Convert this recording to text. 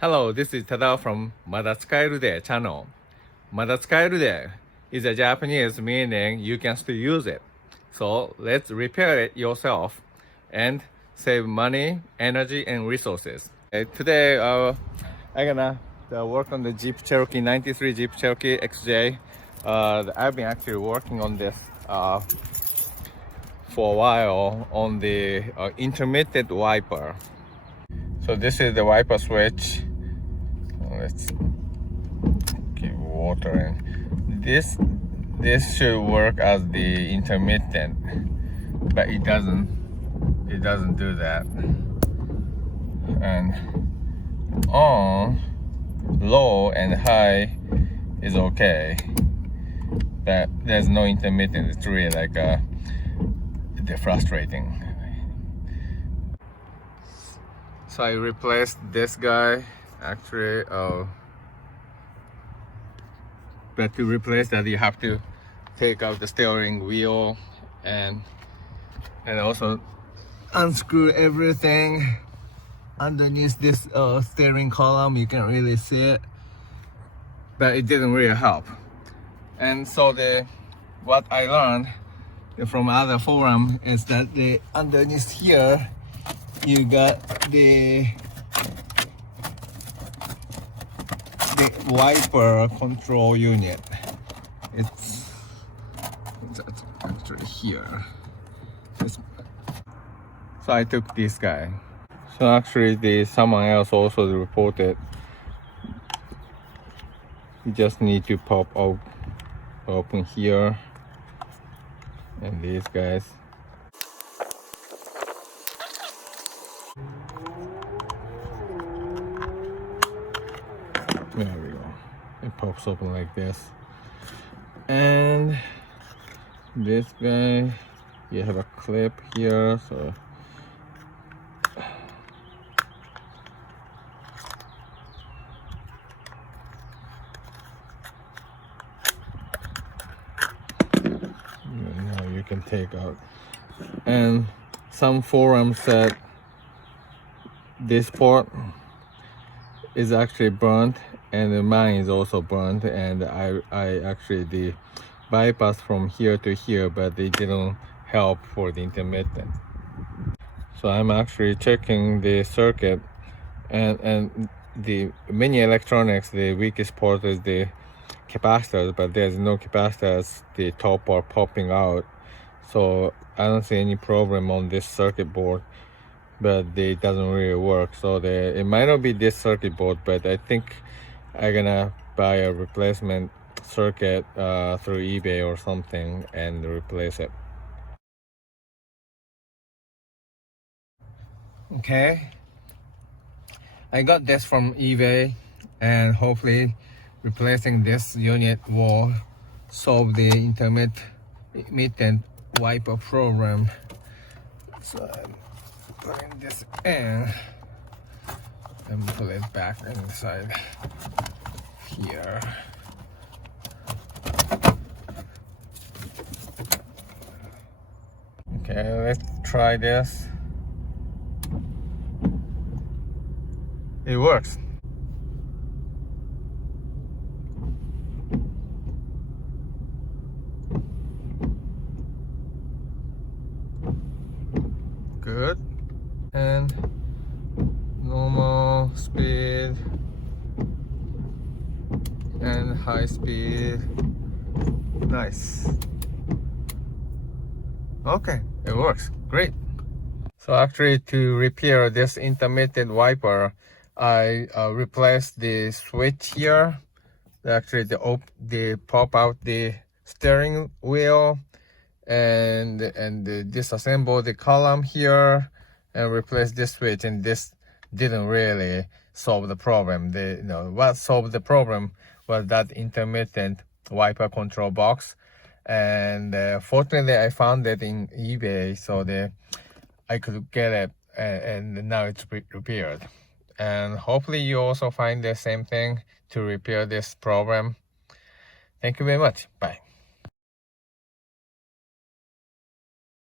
Hello, this is Tada from Madatsukaerude channel. Madatsukaerude is a Japanese meaning you can still use it. So let's repair it yourself and save money, energy, and resources. Today I'm gonna work on the Jeep Cherokee 93 Jeep Cherokee XJ. I've been actually working on this for a while on the intermittent wiper. So this is the wiper switch. Let's keep water in. This should work as the intermittent, but it doesn't do that. And on, low and high is okay, but there's no intermittent. It's really like frustrating. So I replaced this guy actually. But to replace that, you have to take out the steering wheel and also unscrew everything underneath this steering column. You can't really see it, but it didn't really help. And so what I learned from other forum is that the underneath here you got the wiper control unit. It's actually here. So I took this guy. So actually someone else also reported you just need to pop out open here, and these guys. There we go. It pops open like this. And this guy, you have a clip here, so now you can take out. And some forums said this port is actually burnt, and mine is also burnt, and I actually the bypass from here to here, but they didn't help for the intermittent. So I'm actually checking the circuit, and the many electronics, the weakest port is the capacitors, but there's no capacitors, the top are popping out. So I don't see any problem on this circuit board, but it doesn't really work. So it might not be this circuit board, but I think I'm gonna buy a replacement circuit through eBay or something and replace it. Okay, I got this from eBay, and hopefully replacing this unit will solve the intermittent wiper problem. So I'm putting this in and put it back inside here. Okay, let's try this. It works. Good. And normal speed and high speed. Nice. Okay, it works. Great. So actually, to repair this intermittent wiper, I replaced the switch here. Actually, they pop out the steering wheel, and disassemble the column here and replace this switch, and this didn't really solve the problem. What solved the problem was that intermittent wiper control box, and fortunately I found it in eBay, so I could get it, and now it's repaired. And hopefully you also find the same thing to repair this problem. Thank you very much. Bye.